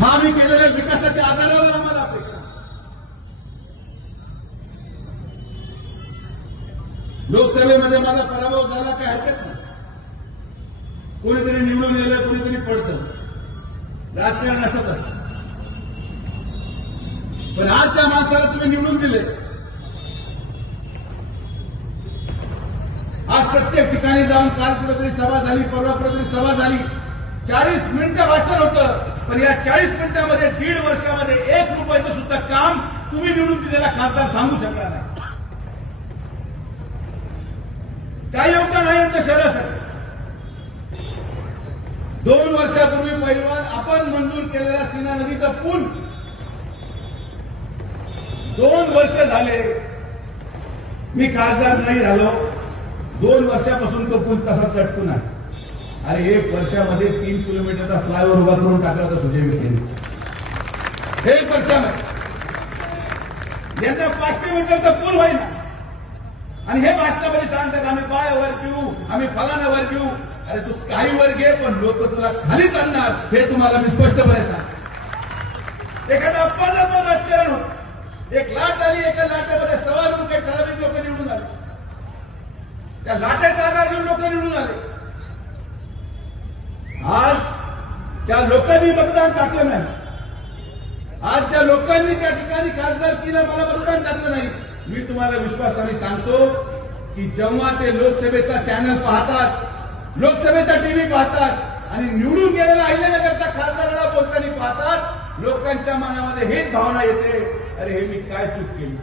हा आम्ही केलेल्या विकासाच्या आधारावर आम्हाला अपेक्षा. लोकसभेमध्ये माझा पराभव झाला काय हरकत नाही. कोणीतरी निवडून येलं, कोणीतरी पडतं. राजकारण असत असतं. पण आजच्या माणसाला तुम्ही निवडून दिले. आज प्रत्येक ठिकाणी जाऊन काल कुठेतरी सभा झाली, परवा कुठेतरी सभा झाली. 40 मिनिटं भाषण होतं. पण या 40 मिनिटांमध्ये 1.5 वर्षामध्ये 1 रुपयाचं सुद्धा काम तुम्ही निवडून दिलेला खासदार सांगू शकला नाही. काय योगदान आहे यांच्या शहरासाठी? 2 वर्षापूर्वी पहिलवान आपण मंजूर केलेला सीना नदीचा पूल 2 वर्ष झाले. मी खासदार नाही झालो, 2 वर्षापासून तो पूल तसाच लटकून आहे. अरे 1 वर्षामध्ये 3 किलोमीटरचा फ्लायओव्हर उभा करून टाकला होता सुजय विखेने. 1 वर्षामध्ये यंदा 500 मीटरचा पूल व्हायना. आणि हे भाषणामध्ये सांगतात आम्ही पायावर घेऊ, आम्ही फलाण्यावर घेऊ. अरे तू काही वर घे, पण लोक तुला खालीच आणणार हे तुम्हाला मी स्पष्टपणे सांग. एखादा अपवादात्मक पण राजकारण होत. एक लाट आली, एका लाटेमध्ये 1.25 काही ठराविक लोक निवडून आले. त्या लाटेचा आधार घेऊन लोक निवडून आले. आज ज्या लोकांनी मतदान टाकलं नाही, आज ज्या लोकांनी त्या ठिकाणी खासदारकीला मला मतदान टाकलं नाही, मी तुम्हाला विश्वासाने सांगतो की जेव्हा ते लोकसभेचा चॅनल पाहतात, लोकसभेचा टीव्ही पाहतात आणि निवडून गेलेला अहिल्यानगरच्या खासदाराला बोलताना पाहतात, लोकांच्या मनामध्ये हेच भावना येते, अरे हे मी काय चूक केली.